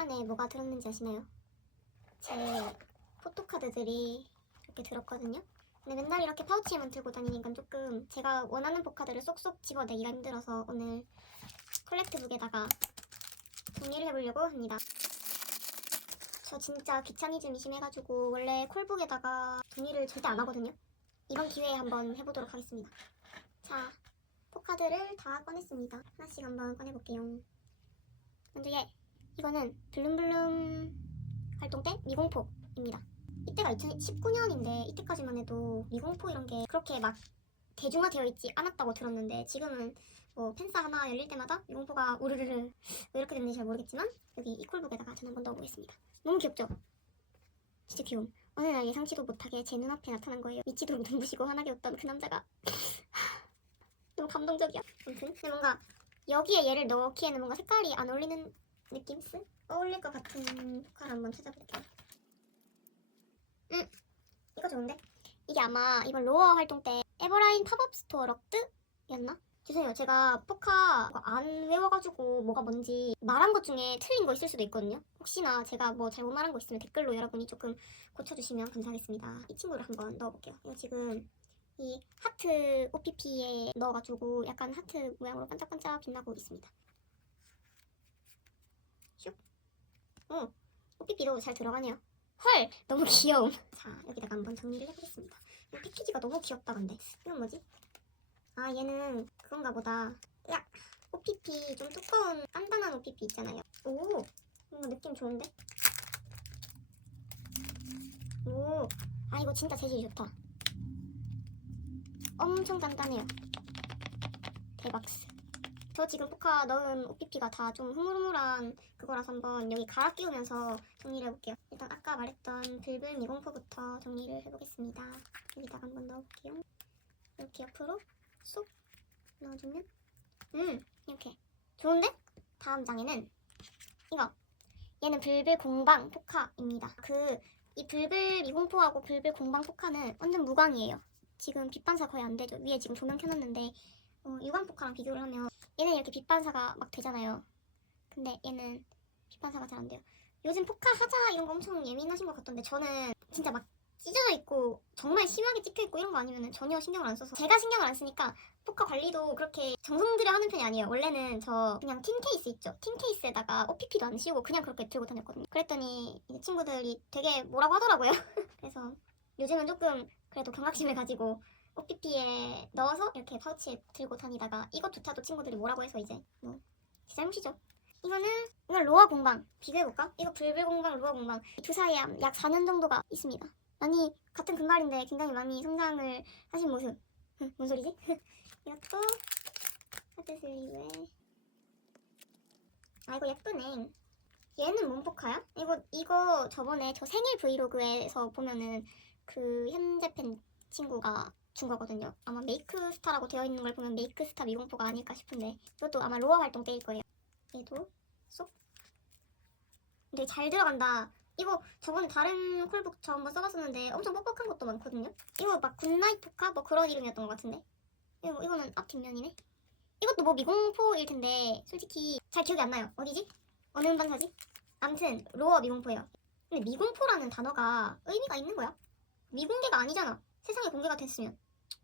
안에 뭐가 들었는지 아시나요? 제 포토카드들이 이렇게 들었거든요. 근데 맨날 이렇게 파우치에만 들고 다니니까 조금 제가 원하는 포카드를 쏙쏙 집어내기가 힘들어서 오늘 콜렉트북에다가 정리를 해보려고 합니다. 저 진짜 귀차니즘이 심해가지고 원래 콜북에다가 정리를 절대 안 하거든요. 이번 기회에 한번 해보도록 하겠습니다. 자, 포카드를 다 꺼냈습니다. 하나씩 한번 꺼내볼게요. 먼저 얘, 이거는 블룸블룸 활동 때 미공포입니다. 이때가 2019년인데 이때까지만 해도 미공포 이런 게 그렇게 막 대중화되어 있지 않았다고 들었는데 지금은 뭐 팬싸 하나 열릴 때마다 미공포가 우르르르 왜 이렇게 됐는지 잘 모르겠지만 여기 이콜북에다가 전 한번 넣어보겠습니다. 너무 귀엽죠? 진짜 귀여움. 어느 날 예상치도 못하게 제 눈앞에 나타난 거예요. 미치도록 눈부시고 환하게 웃던 그 남자가 너무 감동적이야. 아무튼 근데 뭔가 여기에 얘를 넣기에는 뭔가 색깔이 안 어울리는 느낌? 쓴? 어울릴 것 같은 포카를 한번 찾아볼게요. 음, 이거 좋은데? 이게 아마 이번 로어 활동 때 에버라인 팝업 스토어 럭드였나? 죄송해요. 제가 포카 안 외워가지고 뭐가 뭔지 말한 것 중에 틀린 거 있을 수도 있거든요. 혹시나 제가 뭐 잘못 말한 거 있으면 댓글로 여러분이 조금 고쳐주시면 감사하겠습니다. 이 친구를 한번 넣어볼게요. 이거 지금 이 하트 OPP에 넣어가지고 약간 하트 모양으로 반짝반짝 빛나고 있습니다. 어, OPP도 잘 들어가네요. 헐! 너무 귀여움. 자, 여기다가 한번 정리를 해보겠습니다. 이 패키지가 너무 귀엽다, 근데. 이건 뭐지? 아, 얘는 그건가 보다. 야! OPP 좀 두꺼운 단단한 OPP 있잖아요. 오! 뭔가 느낌 좋은데? 오! 아, 이거 진짜 재질이 좋다. 엄청 단단해요. 대박스. 저 지금 포카 넣은 OPP가 다 좀 흐물흐물한 그거라서 한번 여기 갈아 끼우면서 정리를 해볼게요. 일단 아까 말했던 블블 미공포부터 정리를 해보겠습니다. 여기다가 한번 넣어볼게요. 이렇게 옆으로 쏙 넣어주면 음 이렇게 좋은데? 다음 장에는 이거 얘는 블블 공방 포카입니다. 그이 블블 미공포하고 블블 공방 포카는 완전 무광이에요. 지금 빛 반사 거의 안 되죠. 위에 지금 조명 켜놨는데 어, 유광 포카랑 비교를 하면 얘는 이렇게 빛 반사가 막 되잖아요. 근데 얘는 빛 반사가 잘 안 돼요. 요즘 포카 하자 이런 거 엄청 예민하신 것 같던데 저는 진짜 막 찢어져 있고 정말 심하게 찍혀 있고 이런 거 아니면 전혀 신경을 안 써서 제가 신경을 안 쓰니까 포카 관리도 그렇게 정성 들여 하는 편이 아니에요. 원래는 저 그냥 팀 케이스 있죠. 팀 케이스에다가 OPP도 안 씌우고 그냥 그렇게 들고 다녔거든요. 그랬더니 친구들이 되게 뭐라고 하더라고요. 그래서 요즘은 조금 그래도 경각심을 가지고 OPP에 넣어서 이렇게 파우치에 들고 다니다가 이것조차도 친구들이 뭐라고 해서 이제 뭐 잘못이죠. 이거는 이건 로아 공방 비교해볼까? 이거 불불 공방, 로아 공방 이 두 사이에 약 4년 정도가 있습니다. 많이 같은 금발인데 굉장히 많이 성장을 하신 모습. 흠, 뭔 소리지? 이것도 하드 슬리브에 아 이거 예쁘네. 얘는 몸포카야? 이거 이거 저번에 저 생일 브이로그에서 보면은 그 현재 팬 친구가 준 거거든요. 아마 메이크 스타라고 되어 있는 걸 보면 메이크 스타 미공포가 아닐까 싶은데 이것도 아마 로아 활동 때일 거예요. 얘도 쏙. 근데 잘 들어간다. 이거 저번에 다른 콜북 저 한번 써봤었는데 엄청 뻑뻑한 것도 많거든요. 이거 막 굿나잇 포카 뭐 그런 이름이었던 것 같은데. 이거 이거는 앞 뒷면이네. 이것도 뭐 미공포일 텐데 솔직히 잘 기억이 안 나요. 어디지? 어느 음반사지? 암튼 로어 미공포예요. 근데 미공포라는 단어가 의미가 있는 거야? 미공개가 아니잖아. 세상에 공개가 됐으면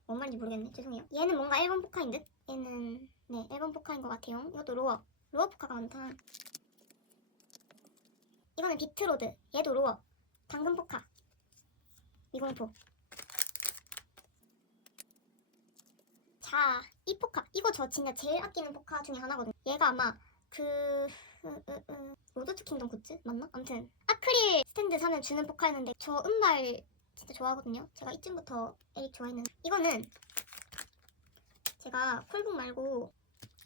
뭔 말인지 모르겠네. 죄송해요. 얘는 뭔가 앨범 포카인 듯? 얘는 네 앨범 포카인 것 같아요. 이것도 로어. 로어 포카가 많다. 이거는 비트로드. 얘도 로어. 당근 포카. 미공포. 자, 이 포카. 이거 저 진짜 제일 아끼는 포카 중에 하나거든요. 얘가 아마 그... 으, 로드트 킹덤 굿즈? 맞나? 아무튼 아크릴 스탠드 사면 주는 포카였는데 저 은발 진짜 좋아하거든요. 제가 이쯤부터 에릭 좋아했는데 이거는 제가 콜북 말고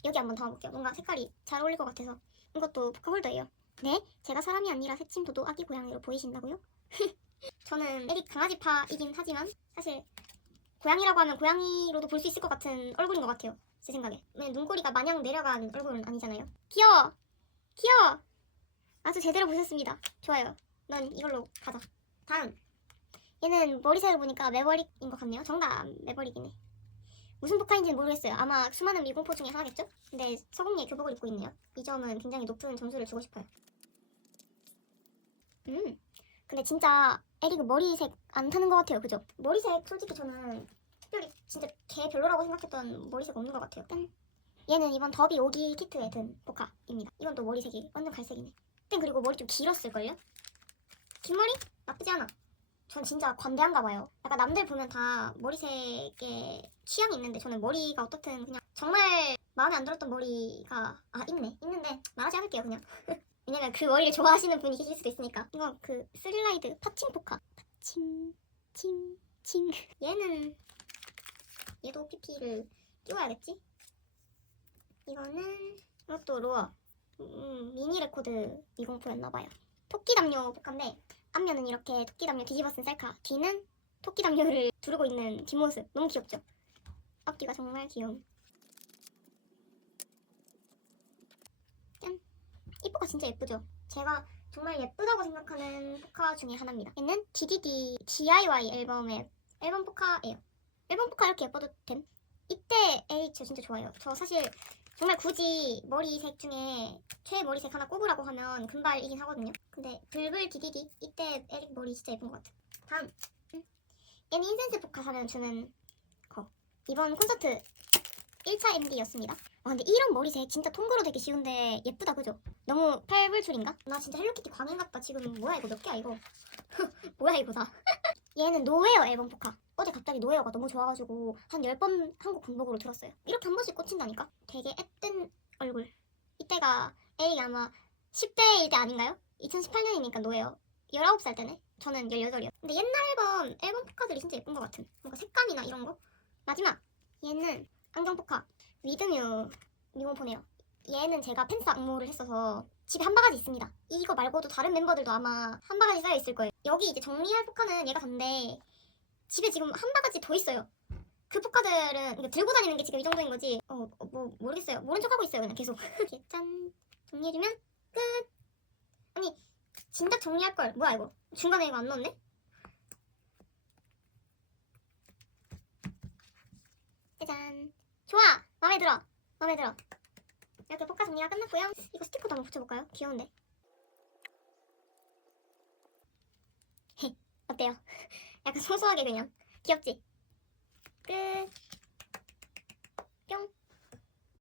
여기 한번 담아볼게요. 뭔가 색깔이 잘 어울릴 것 같아서 이것도 포카 홀더예요. 네? 제가 사람이 아니라 새침도도 아기 고양이로 보이신다고요? 저는 에릭 강아지파이긴 하지만 사실 고양이라고 하면 고양이로도 볼 수 있을 것 같은 얼굴인 것 같아요. 제 생각에. 왜 눈꼬리가 마냥 내려간 얼굴은 아니잖아요. 귀여워! 귀여워! 아주 제대로 보셨습니다. 좋아요. 넌 이걸로 가자. 다음. 얘는 머리 색을 보니까 매버릭인 것 같네요. 정답 매버릭이네. 무슨 포카인지는 모르겠어요. 아마 수많은 미공포 중에 하나겠죠? 근데 서공예 교복을 입고 있네요. 이 점은 굉장히 높은 점수를 주고 싶어요. 음. 근데 진짜 에릭은 머리색 안 타는 것 같아요. 그죠? 머리색 솔직히 저는 특별히 진짜 개 별로라고 생각했던 머리색 없는 것 같아요. 짠. 얘는 이번 더비 오기 키트에 든 보카입니다. 이건 또 머리색이 완전 갈색이네. 그땐 그리고 머리 좀 길었을걸요? 긴 머리? 나쁘지 않아. 전 진짜 관대한가 봐요. 약간 남들 보면 다 머리색에 취향이 있는데 저는 머리가 어떻든 그냥 정말 마음에 안 들었던 머리가 아 있네. 있는데 말하지 않을게요 그냥. 왜냐면 그 머리를 좋아하시는 분이 계실 수도 있으니까. 이거 그 스릴라이드 파칭 포카. 파칭 칭칭. 얘는 얘도 PP를 끼워야겠지? 이거는 이것도 로어 음, 미니 레코드 209였나봐요. 토끼 담요 포카인데 앞면은 이렇게 토끼 담요 뒤집어 쓴 셀카 뒤는 토끼 담요를 두르고 있는 뒷모습 너무 귀엽죠 앞뒤가 정말 귀여운 이 포카 진짜 예쁘죠? 제가 정말 예쁘다고 생각하는 포카 중에 하나입니다. 얘는 DDD DIY 앨범의 앨범 포카예요. 앨범 포카 이렇게 예뻐도 됨? 이때 H 진짜 좋아요. 저 사실 정말 굳이 머리색 중에 최애 머리색 하나 꼽으라고 하면 금발이긴 하거든요. 근데 불불 DDD 이때 에릭 머리 진짜 예쁜 것 같아. 다음 음. 얘는 인센스 포카 사면 주는 거. 이번 콘서트 1차 MD였습니다. 아 근데 이런 머리색 진짜 통으로 되기 쉬운데 예쁘다 그죠? 너무 팔불출인가? 나 진짜 헬로키티 광인 같다 지금 뭐야 이거 몇 개야 이거 뭐야 이거 다 얘는 노웨어 앨범 포카 어제 갑자기 노웨어가 너무 좋아가지고 한 10번 한국 군복으로 들었어요. 이렇게 한 번씩 꽂힌다니까? 되게 앳된 얼굴. 이때가 에이 아마 10대일 때 아닌가요? 2018년이니까 노웨어 19살 때네? 저는 18이요. 근데 옛날 앨범 앨범 포카들이 진짜 예쁜 것 같은 뭔가 색감이나 이런 거? 마지막 얘는 안경 포카 위드뮤 이거 보네요. 얘는 제가 펜스 악모를 했어서 집에 한 바가지 있습니다. 이거 말고도 다른 멤버들도 아마 한 바가지 쌓여 있을 거예요. 여기 이제 정리할 포카는 얘가 단데 집에 지금 한 바가지 더 있어요. 그 포카들은 들고 다니는 게 지금 이 정도인 거지. 어, 어, 뭐 모르겠어요. 모른 척 하고 있어요. 그냥 계속. 이렇게 짠 정리해주면 끝. 아니 진작 정리할 걸. 뭐야 이거? 중간에 이거 안 넣었네? 짜잔. 좋아. 마음에 들어. 마음에 들어. 이렇게 포카 정리가 끝났고요. 이거 스티커도 한번 붙여볼까요? 귀여운데. 어때요? 약간 소소하게 그냥 귀엽지? 끝.